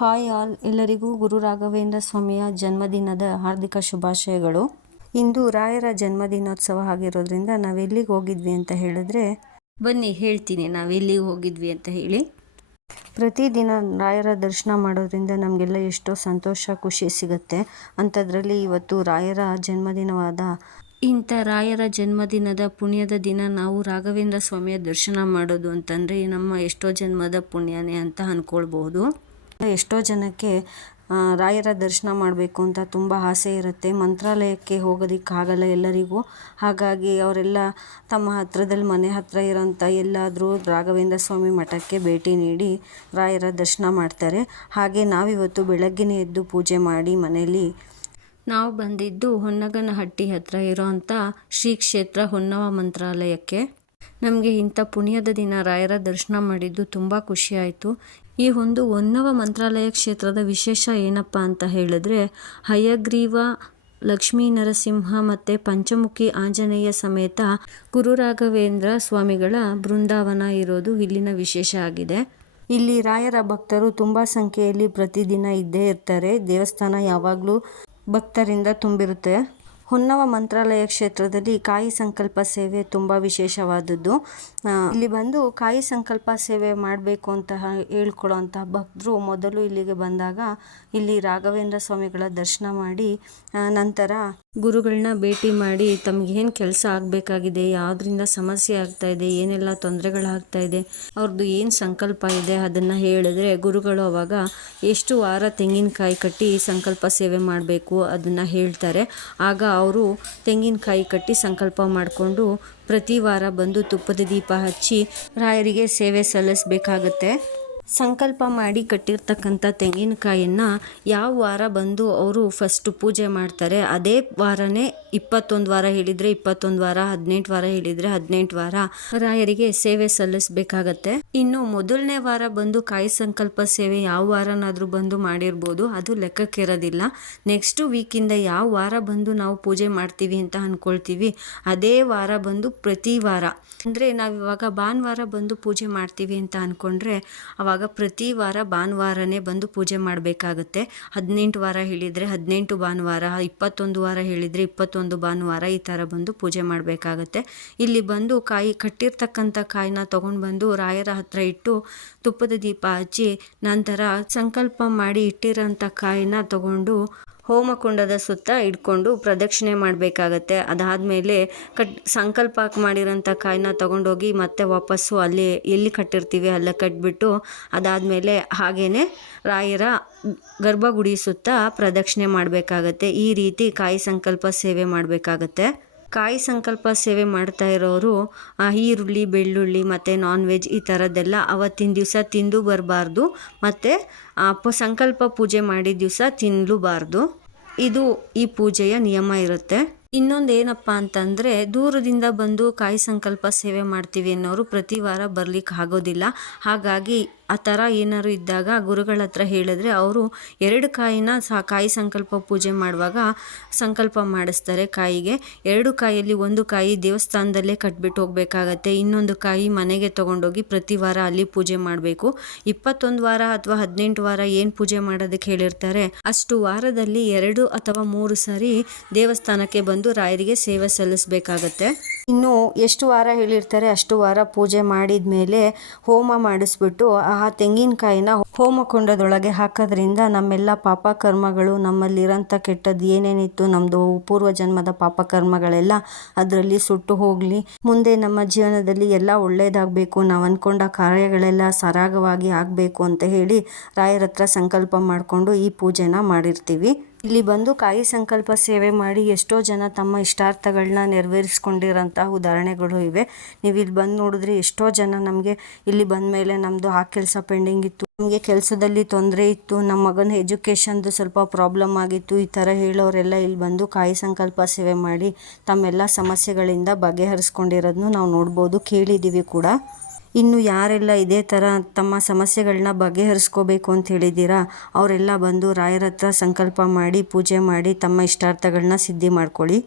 Hi all, ಎಲ್ಲರಿಗೂ ಗುರು ರಾಘವೇಂದ್ರ ಸ್ವಾಮಿಯ ಜನ್ಮದಿನದ ಹಾರ್ದಿಕ ಶುಭಾಶಯಗಳು. ಇಂದು ರಾಯರ ಜನ್ಮದಿನೋತ್ಸವ ಆಗಿರೋದ್ರಿಂದ ನಾವೆಲ್ಲಿಗೆ ಹೋಗಿದ್ವಿ ಅಂತ ಹೇಳಿದ್ರೆ, ಬನ್ನಿ ಹೇಳ್ತೀನಿ ನಾವೆಲ್ಲಿಗೆ ಹೋಗಿದ್ವಿ ಅಂತ ಹೇಳಿ. ಪ್ರತಿದಿನ ರಾಯರ ದರ್ಶನ ಮಾಡೋದ್ರಿಂದ ನಮಗೆಲ್ಲ ಎಷ್ಟೋ ಸಂತೋಷ ಖುಷಿ ಸಿಗುತ್ತೆ. ಅಂಥದ್ರಲ್ಲಿ ಇವತ್ತು ರಾಯರ ಜನ್ಮದಿನವಾದ ಇಂಥ ರಾಯರ ಜನ್ಮದಿನದ ಪುಣ್ಯದ ದಿನ ನಾವು ರಾಘವೇಂದ್ರ ಸ್ವಾಮಿಯ ದರ್ಶನ ಮಾಡೋದು ಅಂತಂದರೆ ನಮ್ಮ ಎಷ್ಟೋ ಜನ್ಮದ ಪುಣ್ಯನೇ ಅಂತ ಅಂದ್ಕೊಳ್ಬೋದು. ಎಷ್ಟೋ ಜನಕ್ಕೆ ರಾಯರ ದರ್ಶನ ಮಾಡಬೇಕು ಅಂತ ತುಂಬ ಆಸೆ ಇರುತ್ತೆ. ಮಂತ್ರಾಲಯಕ್ಕೆ ಹೋಗೋದಕ್ಕಾಗಲ್ಲ ಎಲ್ಲರಿಗೂ. ಹಾಗಾಗಿ ಅವರೆಲ್ಲ ತಮ್ಮ ಹತ್ರದಲ್ಲಿ ಮನೆ ಹತ್ತಿರ ಇರೋಂಥ ಎಲ್ಲಾದರೂ ರಾಘವೇಂದ್ರ ಸ್ವಾಮಿ ಮಠಕ್ಕೆ ಭೇಟಿ ನೀಡಿ ರಾಯರ ದರ್ಶನ ಮಾಡ್ತಾರೆ. ಹಾಗೆ ನಾವಿವತ್ತು ಬೆಳಗ್ಗೆನೇ ಎದ್ದು ಪೂಜೆ ಮಾಡಿ ಮನೆಯಲ್ಲಿ ನಾವು ಬಂದಿದ್ದು ಹೊನ್ನಗನಹಟ್ಟಿ ಹತ್ರ ಇರೋಂಥ ಶ್ರೀ ಕ್ಷೇತ್ರ ಹೊನ್ನವ ಮಂತ್ರಾಲಯಕ್ಕೆ. ನಮಗೆ ಇಂಥ ಪುಣ್ಯದ ದಿನ ರಾಯರ ದರ್ಶನ ಮಾಡಿದ್ದು ತುಂಬ ಖುಷಿ ಆಯಿತು. ಈ ಒಂದು ಹೊನ್ನವ ಮಂತ್ರಾಲಯ ಕ್ಷೇತ್ರದ ವಿಶೇಷ ಏನಪ್ಪ ಅಂತ ಹೇಳಿದ್ರೆ, ಹಯಗ್ರೀವ, ಲಕ್ಷ್ಮೀ ನರಸಿಂಹ ಮತ್ತು ಪಂಚಮುಖಿ ಆಂಜನೇಯ ಸಮೇತ ಗುರು ರಾಘವೇಂದ್ರ ಸ್ವಾಮಿಗಳ ಬೃಂದಾವನ ಇರೋದು ಇಲ್ಲಿನ ವಿಶೇಷ ಆಗಿದೆ. ಇಲ್ಲಿ ರಾಯರ ಭಕ್ತರು ತುಂಬ ಸಂಖ್ಯೆಯಲ್ಲಿ ಪ್ರತಿದಿನ ಇದ್ದೇ ಇರ್ತಾರೆ. ದೇವಸ್ಥಾನ ಯಾವಾಗಲೂ ಭಕ್ತರಿಂದ ತುಂಬಿರುತ್ತೆ. ಹೊನ್ನವ ಮಂತ್ರಾಲಯ ಕ್ಷೇತ್ರದಲ್ಲಿ ಕಾಯಿ ಸಂಕಲ್ಪ ಸೇವೆ ತುಂಬ ವಿಶೇಷವಾದದ್ದು. ಇಲ್ಲಿ ಬಂದು ಕಾಯಿ ಸಂಕಲ್ಪ ಸೇವೆ ಮಾಡಬೇಕು ಅಂತ ಹೇಳ್ಕೊಳ್ಳೋಂಥ ಭಕ್ತರು ಮೊದಲು ಇಲ್ಲಿಗೆ ಬಂದಾಗ ಇಲ್ಲಿ ರಾಘವೇಂದ್ರ ಸ್ವಾಮಿಗಳ ದರ್ಶನ ಮಾಡಿ ನಂತರ ಗುರುಗಳನ್ನ ಭೇಟಿ ಮಾಡಿ ತಮಗೇನು ಕೆಲಸ ಆಗಬೇಕಾಗಿದೆ, ಯಾವುದರಿಂದ ಸಮಸ್ಯೆ ಆಗ್ತಾಯಿದೆ, ಏನೆಲ್ಲ ತೊಂದರೆಗಳಾಗ್ತಾಯಿದೆ, ಅವ್ರದ್ದು ಏನು ಸಂಕಲ್ಪ ಇದೆ ಅದನ್ನು ಹೇಳಿದ್ರೆ ಗುರುಗಳು ಅವಾಗ ಎಷ್ಟು ವಾರ ತೆಂಗಿನಕಾಯಿ ಕಟ್ಟಿ ಸಂಕಲ್ಪ ಸೇವೆ ಮಾಡಬೇಕು ಅದನ್ನು ಹೇಳ್ತಾರೆ. ಆಗ ಅವರು ತೆಂಗಿನಕಾಯಿ ಕಟ್ಟಿ ಸಂಕಲ್ಪ ಮಾಡಿಕೊಂಡು ಪ್ರತಿ ವಾರ ಬಂದು ತುಪ್ಪದ ದೀಪ ಹಚ್ಚಿ ರಾಯರಿಗೆ ಸೇವೆ ಸಲ್ಲಿಸಬೇಕಾಗತ್ತೆ. ಸಂಕಲ್ಪ ಮಾಡಿ ಕಟ್ಟಿರ್ತಕ್ಕಂಥ ತೆಂಗಿನಕಾಯನ್ನು ಯಾವ ವಾರ ಬಂದು ಅವರು ಫಸ್ಟು ಪೂಜೆ ಮಾಡ್ತಾರೆ ಅದೇ ವಾರನೇ 21 ವಾರ ಹೇಳಿದರೆ 21 ವಾರ, 18 ವಾರ ಹೇಳಿದರೆ 18 ವಾರ ರಾಯರಿಗೆ ಸೇವೆ ಸಲ್ಲಿಸಬೇಕಾಗತ್ತೆ. ಇನ್ನು ಮೊದಲನೇ ವಾರ ಬಂದು ಕಾಯಿ ಸಂಕಲ್ಪ ಸೇವೆ ಯಾವ ವಾರನಾದರೂ ಬಂದು ಮಾಡಿರ್ಬೋದು, ಅದು ಲೆಕ್ಕಕ್ಕಿರೋದಿಲ್ಲ. ನೆಕ್ಸ್ಟ್ ವೀಕಿಂದ ಯಾವ ವಾರ ಬಂದು ನಾವು ಪೂಜೆ ಮಾಡ್ತೀವಿ ಅಂತ ಅಂದ್ಕೊಳ್ತೀವಿ ಅದೇ ವಾರ ಬಂದು ಪ್ರತಿ ವಾರ, ಅಂದರೆ ನಾವಿವಾಗ ಭಾನುವಾರ ಬಂದು ಪೂಜೆ ಮಾಡ್ತೀವಿ ಅಂತ ಅಂದ್ಕೊಂಡ್ರೆ ಅವಾಗ ಪ್ರತಿ ವಾರ ಭಾನುವಾರನೇ ಬಂದು ಪೂಜೆ ಮಾಡಬೇಕಾಗುತ್ತೆ. 18 ವಾರ ಹೇಳಿದರೆ 18 ಭಾನುವಾರ, 21 ವಾರ ಹೇಳಿದರೆ 21 ಭಾನುವಾರ ಈ ಥರ ಬಂದು ಪೂಜೆ ಮಾಡಬೇಕಾಗತ್ತೆ. ಇಲ್ಲಿ ಬಂದು ಕಟ್ಟಿರ್ತಕ್ಕಂಥ ಕಾಯಿನ ತೊಗೊಂಡು ಬಂದು ರಾಯರ ಹತ್ರ ಇಟ್ಟು ತುಪ್ಪದ ದೀಪ ಹಚ್ಚಿ ನಂತರ ಸಂಕಲ್ಪ ಮಾಡಿ ಇಟ್ಟಿರೋಂಥ ಕಾಯಿನ ತಗೊಂಡು ಹೋಮಕುಂಡದ ಸುತ್ತ ಇಟ್ಕೊಂಡು ಪ್ರದಕ್ಷಿಣೆ ಮಾಡಬೇಕಾಗತ್ತೆ. ಅದಾದಮೇಲೆ ಸಂಕಲ್ಪ ಮಾಡಿರೋಂಥ ಕಾಯಿನ ತೊಗೊಂಡೋಗಿ ಮತ್ತೆ ವಾಪಸ್ಸು ಅಲ್ಲಿ ಎಲ್ಲಿ ಕಟ್ಟಿರ್ತೀವಿ ಅಲ್ಲೇ ಕಟ್ಬಿಟ್ಟು ಅದಾದಮೇಲೆ ಹಾಗೇ ರಾಯರ ಗರ್ಭಗುಡಿ ಸುತ್ತ ಪ್ರದಕ್ಷಿಣೆ ಮಾಡಬೇಕಾಗತ್ತೆ. ಈ ರೀತಿ ಕಾಯಿ ಸಂಕಲ್ಪ ಸೇವೆ ಮಾಡಬೇಕಾಗತ್ತೆ. ಕಾಯಿ ಸಂಕಲ್ಪ ಸೇವೆ ಮಾಡ್ತಾ ಇರೋರು ಈರುಳ್ಳಿ, ಬೆಳ್ಳುಳ್ಳಿ ಮತ್ತು ನಾನ್ ವೆಜ್ ಈ ಥರದ್ದೆಲ್ಲ ಅವತ್ತಿನ ದಿವಸ ತಿಂದು ಬರಬಾರ್ದು ಮತ್ತು ಸಂಕಲ್ಪ ಪೂಜೆ ಮಾಡಿದ ದಿವಸ ತಿನ್ನಲೂಬಾರ್ದು. ಇದು ಈ ಪೂಜೆಯ ನಿಯಮ ಇರುತ್ತೆ. ಇನ್ನೊಂದು ಏನಪ್ಪ ಅಂತಂದರೆ, ದೂರದಿಂದ ಬಂದು ಕಾಯಿ ಸಂಕಲ್ಪ ಸೇವೆ ಮಾಡ್ತೀವಿ ಅನ್ನೋರು ಪ್ರತಿ ವಾರ ಬರಲಿಕ್ಕೆ ಆಗೋದಿಲ್ಲ. ಹಾಗಾಗಿ ಆ ಥರ ಏನಾದ್ರು ಇದ್ದಾಗ ಗುರುಗಳ ಹತ್ರ ಹೇಳಿದ್ರೆ ಅವರು 2 ಕಾಯಿನ ಕಾಯಿ ಸಂಕಲ್ಪ ಪೂಜೆ ಮಾಡುವಾಗ ಸಂಕಲ್ಪ ಮಾಡಿಸ್ತಾರೆ. ಕಾಯಿಗೆ 2 ಕಾಯಲ್ಲಿ 1 ಕಾಯಿ ದೇವಸ್ಥಾನದಲ್ಲೇ ಕಟ್ಬಿಟ್ಟು ಹೋಗಬೇಕಾಗತ್ತೆ, ಇನ್ನೊಂದು ಕಾಯಿ ಮನೆಗೆ ತೊಗೊಂಡೋಗಿ ಪ್ರತಿ ವಾರ ಅಲ್ಲಿ ಪೂಜೆ ಮಾಡಬೇಕು. 21 ವಾರ ಅಥವಾ 18 ವಾರ ಏನು ಪೂಜೆ ಮಾಡೋದಕ್ಕೆ ಹೇಳಿರ್ತಾರೆ ಅಷ್ಟು ವಾರದಲ್ಲಿ 2 ಅಥವಾ 3 ಸಾರಿ ದೇವಸ್ಥಾನಕ್ಕೆ ಬಂದು ರಾಯರಿಗೆ ಸೇವೆ ಸಲ್ಲಿಸಬೇಕಾಗತ್ತೆ. ಇನ್ನು ಎಷ್ಟು ವಾರ ಹೇಳಿರ್ತಾರೆ ಅಷ್ಟು ವಾರ ಪೂಜೆ ಮಾಡಿದ ಮೇಲೆ ಹೋಮ ಮಾಡಿಸ್ಬಿಟ್ಟು ಆ ತೆಂಗಿನಕಾಯಿನ ಹೋಮಕುಂಡದೊಳಗೆ ಹಾಕೋದ್ರಿಂದ ನಮ್ಮೆಲ್ಲ ಪಾಪಕರ್ಮಗಳು, ನಮ್ಮಲ್ಲಿರೋಂಥ ಕೆಟ್ಟದ್ದು ಏನೇನಿತ್ತು ನಮ್ಮದು ಪೂರ್ವ ಜನ್ಮದ ಪಾಪಕರ್ಮಗಳೆಲ್ಲ ಅದರಲ್ಲಿ ಸುಟ್ಟು ಹೋಗಲಿ, ಮುಂದೆ ನಮ್ಮ ಜೀವನದಲ್ಲಿ ಎಲ್ಲ ಒಳ್ಳೆಯದಾಗಬೇಕು, ನಾವು ಅಂದ್ಕೊಂಡ ಕಾರ್ಯಗಳೆಲ್ಲ ಸರಾಗವಾಗಿ ಆಗಬೇಕು ಅಂತ ಹೇಳಿ ರಾಯರ ಹತ್ರ ಸಂಕಲ್ಪ ಮಾಡಿಕೊಂಡು ಈ ಪೂಜೆನ ಮಾಡಿರ್ತೀವಿ. ಇಲ್ಲಿ ಬಂದು ಕಾಯಿ ಸಂಕಲ್ಪ ಸೇವೆ ಮಾಡಿ ಎಷ್ಟೋ ಜನ ತಮ್ಮ ಇಷ್ಟಾರ್ಥಗಳನ್ನ ನೆರವೇರಿಸ್ಕೊಂಡಿರೋಂಥ ಉದಾಹರಣೆಗಳು ಇವೆ. ನೀವು ಇಲ್ಲಿ ಬಂದು ನೋಡಿದ್ರೆ ಎಷ್ಟೋ ಜನ ನಮಗೆ ಇಲ್ಲಿ ಬಂದ ಮೇಲೆ ನಮ್ಮದು ಆ ಕೆಲಸ ಪೆಂಡಿಂಗ್ ಇತ್ತು, ನಮಗೆ ಕೆಲಸದಲ್ಲಿ ತೊಂದರೆ ಇತ್ತು, ನಮ್ಮ ಮಗನ ಎಜುಕೇಷನ್ದು ಸ್ವಲ್ಪ ಪ್ರಾಬ್ಲಮ್ ಆಗಿತ್ತು, ಈ ಥರ ಹೇಳೋರೆಲ್ಲ ಇಲ್ಲಿ ಬಂದು ಕಾಯಿ ಸಂಕಲ್ಪ ಸೇವೆ ಮಾಡಿ ತಮ್ಮೆಲ್ಲ ಸಮಸ್ಯೆಗಳಿಂದ ಬಗೆಹರಿಸ್ಕೊಂಡಿರೋದನ್ನು ನಾವು ನೋಡ್ಬೋದು, ಕೇಳಿದ್ದೀವಿ ಕೂಡ. ಇನ್ನು ಯಾರೆಲ್ಲ ಇದೇ ಥರ ತಮ್ಮ ಸಮಸ್ಯೆಗಳನ್ನ ಬಗೆಹರಿಸ್ಕೋಬೇಕು ಅಂತ ಹೇಳಿದ್ದೀರಾ ಅವರೆಲ್ಲ ಬಂದು ರಾಯರ ಹತ್ರ ಸಂಕಲ್ಪ ಮಾಡಿ ಪೂಜೆ ಮಾಡಿ ತಮ್ಮ ಇಷ್ಟಾರ್ಥಗಳನ್ನ ಸಿದ್ಧಿ ಮಾಡ್ಕೊಳ್ಳಿ.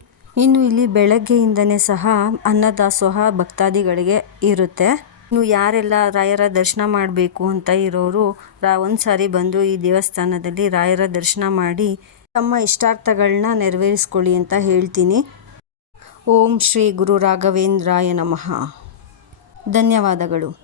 ಇನ್ನು ಇಲ್ಲಿ ಬೆಳಗ್ಗೆಯಿಂದನೇ ಸಹ ಅನ್ನದಾಸೋಹ ಭಕ್ತಾದಿಗಳಿಗೆ ಇರುತ್ತೆ. ಇನ್ನು ಯಾರೆಲ್ಲ ರಾಯರ ದರ್ಶನ ಮಾಡಬೇಕು ಅಂತ ಇರೋರು ಒಂದು ಸಾರಿ ಬಂದು ಈ ದೇವಸ್ಥಾನದಲ್ಲಿ ರಾಯರ ದರ್ಶನ ಮಾಡಿ ತಮ್ಮ ಇಷ್ಟಾರ್ಥಗಳನ್ನ ನೆರವೇರಿಸ್ಕೊಳ್ಳಿ ಅಂತ ಹೇಳ್ತೀನಿ. ಓಂ ಶ್ರೀ ಗುರು ರಾಘವೇಂದ್ರಾಯ ನಮಃ. ಧನ್ಯವಾದಗಳು.